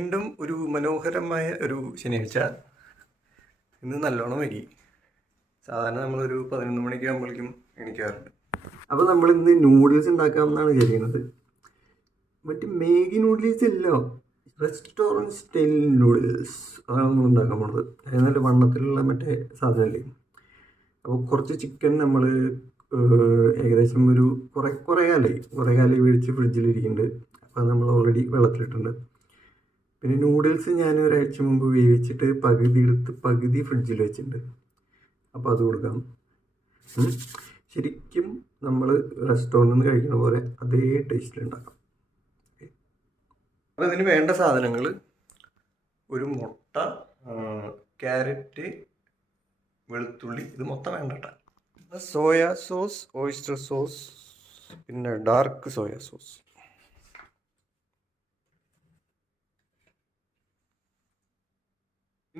വീണ്ടും ഒരു മനോഹരമായ ഒരു ശനിയാഴ്ച. ഇന്ന് നല്ലോണം വൈകി. സാധാരണ നമ്മളൊരു പതിനൊന്ന് മണിക്ക് ആകുമ്പോഴേക്കും എണീക്കാറുണ്ട്. അപ്പോൾ നമ്മൾ ഇന്ന് നൂഡിൽസ് ഉണ്ടാക്കാമെന്നാണ് വിചാരിക്കുന്നത്. മറ്റേ മേഗി നൂഡിൽസ് ഇല്ല. റെസ്റ്റോറന്റ് സ്റ്റൈൽ നൂഡിൽസ് അതാണ് നമ്മൾ ഉണ്ടാക്കാൻ പോണത്. അതായത് വണ്ണത്തിലുള്ള മറ്റേ സാധനമല്ലേ? അപ്പോൾ കുറച്ച് ചിക്കൻ നമ്മൾ ഏകദേശം ഒരു കുറേ കുറേ കാലമായി കുറേ കാലമായി മേടിച്ച് ഫ്രിഡ്ജിലിരിക്കുന്നുണ്ട് അപ്പോൾ നമ്മൾ ഓൾറെഡി വെള്ളത്തിലിട്ടുണ്ട്. പിന്നെ നൂഡിൽസ് ഞാൻ ഒരാഴ്ച മുമ്പ് വേവിച്ചിട്ട് പകുതി എടുത്ത് പകുതി ഫ്രിഡ്ജിൽ വെച്ചിട്ടുണ്ട്. അപ്പോൾ അത് കൊടുക്കാം. ശരിക്കും നമ്മൾ റെസ്റ്റോറന്റിൽ നിന്ന് കഴിക്കുന്ന പോലെ അതേ ടേസ്റ്റിൽ ഉണ്ടാക്കാം. അപ്പോൾ അതിന് വേണ്ട സാധനങ്ങൾ ഒരു മുട്ട ക്യാരറ്റ് വെളുത്തുള്ളി ഇത് മൊത്തം വേണ്ട കേട്ടോ സോയ സോസ് ഓയിസ്റ്റർ സോസ് പിന്നെ ഡാർക്ക് സോയ സോസ്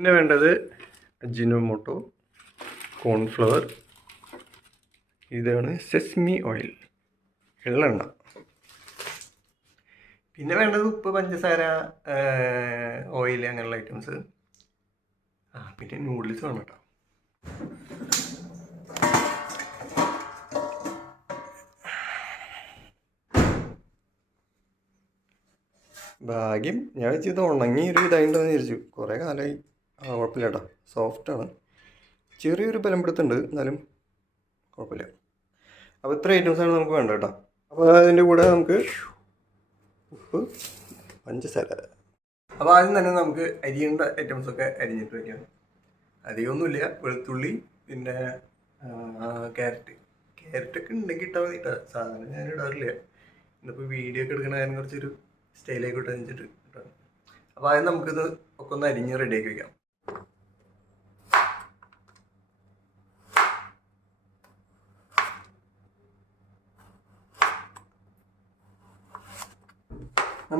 പിന്നെ വേണ്ടത് അജിനോമോട്ടോ കോൺഫ്ലവർ ഇതാണ് സെസ്മി ഓയിൽ എള്ളെണ്ണ. പിന്നെ വേണ്ടത് ഉപ്പ് പഞ്ചസാര ഓയിൽ അങ്ങനെയുള്ള ഐറ്റംസ്. ആ പിന്നെ നൂഡിൽസ് വേണം കേട്ടോ. ഭാഗ്യം ഞാൻ വെച്ചത് ഉണങ്ങി ഒരു ഇതായിട്ടുണ്ടെന്ന് വിചാരിച്ചു. കുറേ കാലമായി ആ കുഴപ്പമില്ല കേട്ടോ. സോഫ്റ്റാണ് ചെറിയൊരു ബലം പിടുത്തുണ്ട് എന്നാലും കുഴപ്പമില്ല. അപ്പോൾ ഇത്ര ഐറ്റംസാണ് നമുക്ക് വേണ്ടത് കേട്ടോ. അപ്പോൾ അതിന്റെ കൂടെ നമുക്ക് ഉപ്പ് പഞ്ചസാര. അപ്പോൾ ആദ്യം തന്നെ നമുക്ക് അരിയേണ്ട ഐറ്റംസൊക്കെ അരിഞ്ഞിട്ട് വയ്ക്കാം അധികമൊന്നുമില്ല. വെളുത്തുള്ളി പിന്നെ ക്യാരറ്റ് ക്യാരറ്റൊക്കെ ഉണ്ടെങ്കിൽ ഇട്ടാൽ മതി കേട്ടോ. സാധനം ഞാൻ ഇടാറില്ല. ഇന്നിപ്പോൾ വീഡിയോ ഒക്കെ എടുക്കണ കാര്യം കുറച്ചൊരു സ്റ്റൈലേക്ക് ഇട്ട് വെച്ചിട്ട് അപ്പോൾ ആദ്യം നമുക്കിത് ഒക്കെ ഒന്ന് അരിഞ്ഞ് റെഡിയാക്കി വെക്കാം.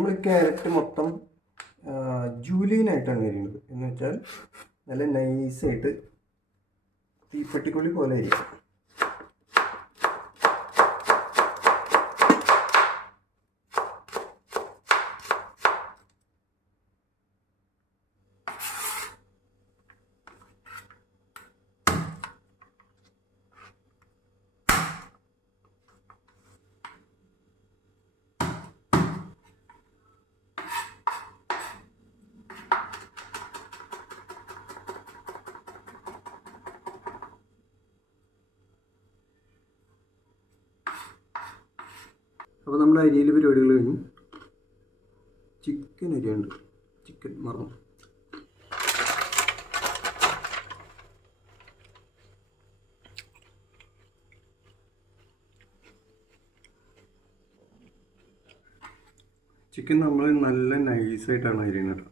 നമ്മൾ ക്യാരറ്റ് മൊത്തം ജൂലിയനായിട്ടാണ് വരുന്നത്. എന്ന് വെച്ചാൽ നല്ല നൈസായിട്ട് തീപ്പെട്ടിക്കുള്ളി പോലെ ആയിരിക്കും. അപ്പോൾ നമ്മുടെ അരിയിൽ പരിപാടികൾ കഴിഞ്ഞു. ചിക്കൻ അരിയുണ്ട്. ചിക്കൻ മറന്നു. ചിക്കൻ നമ്മൾ നല്ല നൈസായിട്ടാണ് അരിയുന്നത്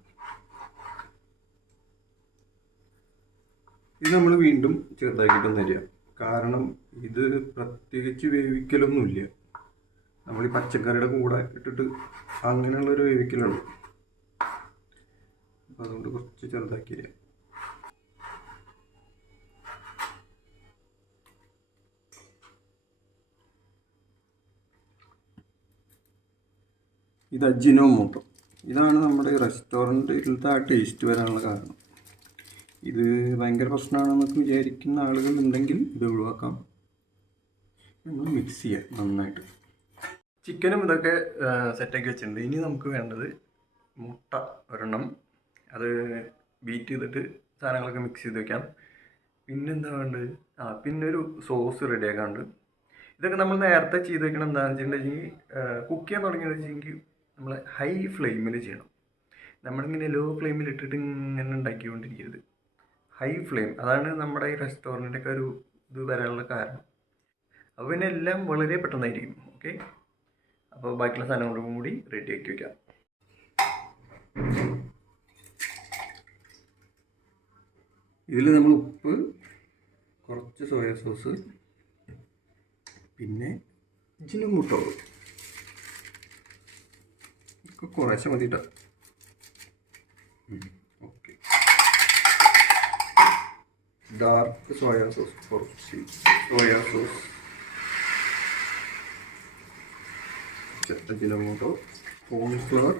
ഇത് നമ്മൾ വീണ്ടും ചെറുതാക്കിയിട്ടൊന്നും അരിയാം. കാരണം ഇത് പ്രത്യേകിച്ച് വേവിക്കലൊന്നുമില്ല. നമ്മൾ ഈ പച്ചക്കറിയുടെ കൂടെ ഇട്ടിട്ട് അങ്ങനെയുള്ളൊരു വേവിക്കലുള്ളൂ അപ്പം അതുകൊണ്ട് കുറച്ച് ചെറുതാക്കി ഇത് അജിനോമോട്ടോ ഇതാണ് നമ്മുടെ റെസ്റ്റോറന്റിലത്തെ ആ ടേസ്റ്റ് വരാനുള്ള കാരണം. ഇത് ഭയങ്കര പ്രശ്നമാണെന്നൊക്കെ വിചാരിക്കുന്ന ആളുകൾ ഉണ്ടെങ്കിൽ ഇത് ഒഴിവാക്കാം. നമ്മൾ മിക്സ് ചെയ്യാം നന്നായിട്ട്. ചിക്കനും ഇതൊക്കെ സെറ്റാക്കി വെച്ചിട്ടുണ്ട്. ഇനി നമുക്ക് വേണ്ടത് മുട്ട ഒരെണ്ണം. അത് ബീറ്റ് ചെയ്തിട്ട് സാധനങ്ങളൊക്കെ മിക്സ് ചെയ്ത് വെക്കാം. പിന്നെന്താ വേണ്ടത്? ആ പിന്നെ ഒരു സോസ് റെഡിയാക്കാണ്ട് ഇതൊക്കെ നമ്മൾ നേരത്തെ ചെയ്ത് വെക്കണം എന്താണെന്ന് വെച്ചിട്ടുണ്ടെങ്കിൽ കുക്ക് ചെയ്യാൻ തുടങ്ങിയെന്ന് വെച്ചിട്ടുണ്ടെങ്കിൽ നമ്മൾ ഹൈ ഫ്ലെയിമിൽ ചെയ്യണം. നമ്മളിങ്ങനെ ലോ ഫ്ലെയിമിൽ ഇട്ടിട്ട് ഇങ്ങനെ ഉണ്ടാക്കിക്കൊണ്ടിരിക്കരുത്. ഹൈ ഫ്ലെയിം അതാണ് നമ്മുടെ ഈ റെസ്റ്റോറന്റിന്റെയൊക്കെ ഒരു ഇത് വരാനുള്ള കാരണം. അപ്പോൾ പിന്നെ എല്ലാം വളരെ പെട്ടെന്നായിരിക്കും ഓക്കെ അപ്പോൾ ബാക്കിയുള്ള സാധനങ്ങളും കൂടി റെഡി ആക്കി വെക്കാം. ഇതിൽ നമ്മൾ ഉപ്പ് കുറച്ച് സോയ സോസ് പിന്നെ ജിനുമുട്ടോ ഒക്കെ കുറേശ്ശെ മതി ഓക്കെ ഡാർക്ക് സോയ സോസ് കുറച്ച് സോയ സോസ് അജിനോമോട്ടോ കോൺഫ്ലവർ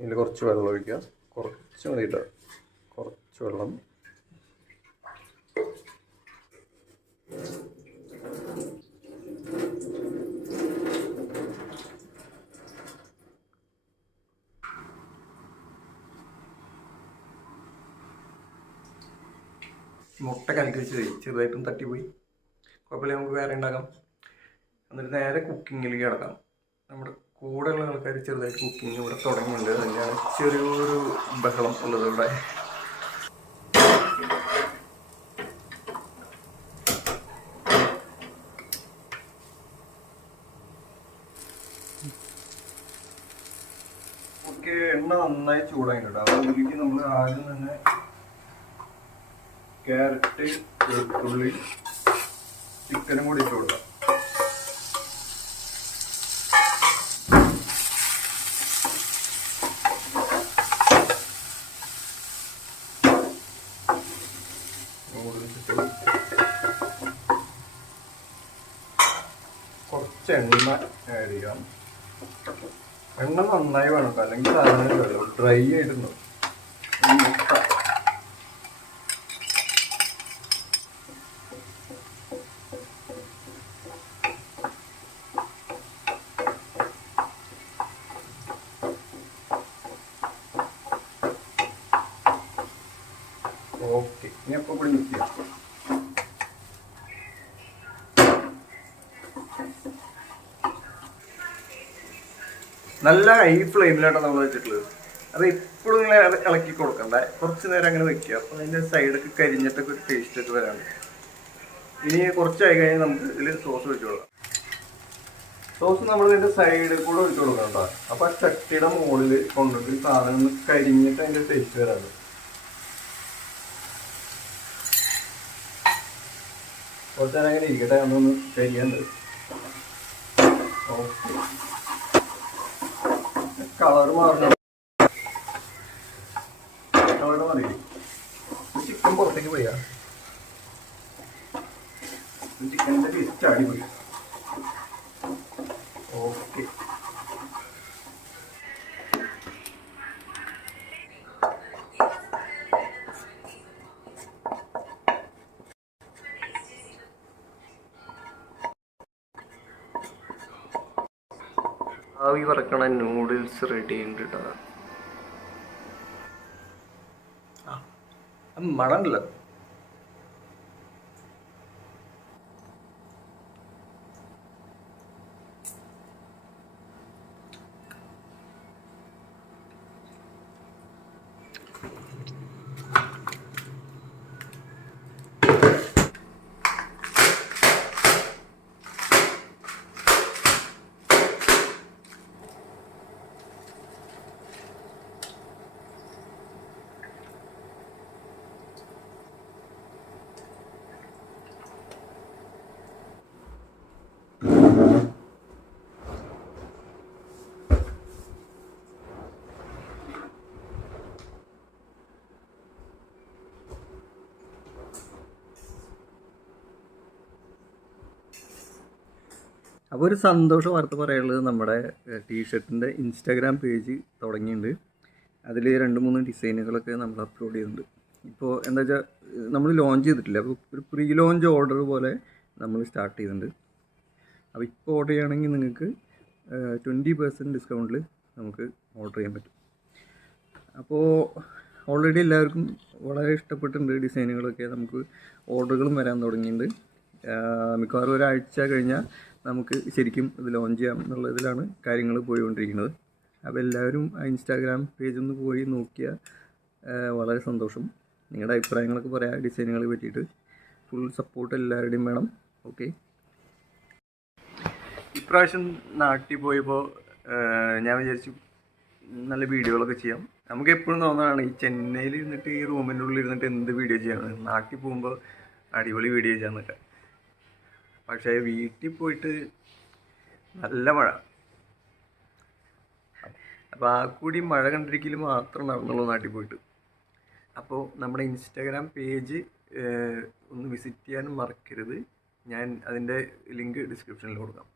ഇതിൽ കുറച്ച് വെള്ളം ഒഴിക്കുക കുറച്ച് മതി കേട്ടോ കുറച്ച് വെള്ളം. മുട്ട കലക്കി വെച്ച് ചെറുതായിട്ടും തട്ടിപ്പോയി. കുഴപ്പമില്ല നമുക്ക് വേറെ ഉണ്ടാക്കാം. എന്നിട്ട് നേരെ കുക്കിങ്ങിലേക്ക് കിടക്കാം. നമ്മുടെ കൂടെയുള്ള ആൾക്കാർ ചെറുതായിട്ട് കുക്കിംഗ് ഇവിടെ തുടങ്ങിയിട്ടുണ്ട്. തന്നെയാണ് ചെറിയൊരു ബഹളം ഉള്ളത് ഇവിടെ. എണ്ണ നന്നായി ചൂടായിട്ടുണ്ട്. അപ്പോൾ അതിലേക്ക് നമ്മൾ ആദ്യം തന്നെ ക്യാരറ്റ് വെളുത്തുള്ളി ചിക്കനും കൂടി ഇട്ട് കൊടുക്കാം. എണ്ണ ആഡ് ചെയ്യാം. എണ്ണ നന്നായി വേണം. അല്ലെങ്കിൽ സാധനം ഡ്രൈ ആയിട്ടുണ്ടോ ഓക്കെ. ഇനി അപ്പോൾ കൂടി മിക്സ് ചെയ്യാം നല്ല ഹൈ ഫ്ലെയിമിലാണ് നമ്മൾ വെച്ചിട്ടുള്ളത്. അത് എപ്പോഴും ഇങ്ങനെ ഇളക്കി കൊടുക്കണ്ട. കുറച്ച് നേരം അങ്ങനെ വെക്കുക. അപ്പോൾ അതിന്റെ സൈഡൊക്കെ കരിഞ്ഞിട്ടൊക്കെ ഒരു ടേസ്റ്റ് ഒക്കെ വരാണ്ട് ഇനി കുറച്ചായി കഴിഞ്ഞാൽ നമുക്ക് ഇതിൽ സോസ് ഒഴിച്ചു കൊടുക്കാം. സോസ് നമ്മൾ ഇതിന്റെ സൈഡിൽ കൂടെ ഒഴിച്ചു കൊടുക്കണം കേട്ടോ. അപ്പോൾ ആ ചട്ടിയുടെ മുകളിൽ കൊണ്ടിട്ട് ഈ സാധനം കരിഞ്ഞിട്ട് അതിന്റെ ടേസ്റ്റ് വരാണ്ട് കുറച്ച് അങ്ങനെ ഇരിക്കട്ടെ അതൊന്ന് കരിയാണ്ട് ഓക്കെ കളർ മാറണം. കളർ മാറി. ചിക്കൻ പുറത്തേക്ക് പോയാ? ചിക്കന്റെ അടിപൊളി ഓക്കെ ആവി പറക്കണ നൂഡിൽസ് റെഡി ഉണ്ട് കേട്ടോ മണല്ലോ അപ്പോൾ ഒരു സന്തോഷ വാർത്ത പറയാനുള്ളത് നമ്മുടെ ടീഷർട്ടിന്റെ ഇൻസ്റ്റാഗ്രാം പേജ് തുടങ്ങിയിട്ടുണ്ട്. അതിൽ രണ്ട് മൂന്ന് ഡിസൈനുകളൊക്കെ നമ്മൾ അപ്ലോഡ് ചെയ്യുന്നുണ്ട് ഇപ്പോൾ എന്താ വെച്ചാൽ നമ്മൾ ലോഞ്ച് ചെയ്തിട്ടില്ല. അപ്പോൾ ഒരു പ്രീ ലോഞ്ച് ഓർഡർ പോലെ നമ്മൾ സ്റ്റാർട്ട് ചെയ്തിട്ടുണ്ട്. അപ്പോൾ ഇപ്പോൾ ഓർഡർ ചെയ്യുകയാണെങ്കിൽ നിങ്ങൾക്ക് ട്വന്റി പെർസെന്റ് ഡിസ്കൗണ്ടിൽ നമുക്ക് ഓർഡർ ചെയ്യാൻ പറ്റും. അപ്പോൾ ഓൾറെഡി എല്ലാവർക്കും വളരെ ഇഷ്ടപ്പെട്ടിട്ടുണ്ട് ഡിസൈനുകളൊക്കെ നമുക്ക് ഓർഡറുകളും വരാൻ തുടങ്ങിയിട്ടുണ്ട്. മിക്കവാറും ഒരാഴ്ച കഴിഞ്ഞാൽ നമുക്ക് ശരിക്കും ഇത് ലോഞ്ച് ചെയ്യാം എന്നുള്ളതിലാണ് കാര്യങ്ങൾ പോയിക്കൊണ്ടിരിക്കുന്നത്. അപ്പോൾ എല്ലാവരും ഇൻസ്റ്റാഗ്രാം പേജ് ഒന്ന് പോയി നോക്കിയാൽ വളരെ സന്തോഷം. നിങ്ങളുടെ അഭിപ്രായങ്ങളൊക്കെ പറയാം ഡിസൈനുകളെ പറ്റിയിട്ട്. ഫുൾ സപ്പോർട്ട് എല്ലാവരുടെയും വേണം. ഓക്കെ ഇപ്രാവശ്യം നാട്ടിൽ പോയപ്പോൾ ഞാൻ വിചാരിച്ചു നല്ല വീഡിയോകളൊക്കെ ചെയ്യാം. നമുക്ക് എപ്പോഴും തോന്നാണ് ഈ ചെന്നൈയിൽ ഇരുന്നിട്ട് ഈ റൂമിന്റെ ഉള്ളിൽ ഇരുന്നിട്ട് എന്ത് വീഡിയോ ചെയ്യാണ് നാട്ടിൽ പോകുമ്പോൾ അടിപൊളി വീഡിയോ ചെയ്യാന്നൊക്കെ പക്ഷേ വീട്ടിൽ പോയിട്ട് നല്ല മഴ. അപ്പോൾ ആ കൂടി മഴ കണ്ടിരിക്കൽ മാത്രം നടന്നുള്ളൂ നാട്ടിൽ പോയിട്ട്. അപ്പോൾ നമ്മുടെ ഇൻസ്റ്റാഗ്രാം പേജ് ഒന്ന് വിസിറ്റ് ചെയ്യാനും മറക്കരുത്. ഞാൻ അതിന്റെ ലിങ്ക് ഡിസ്ക്രിപ്ഷനിൽ കൊടുക്കാം.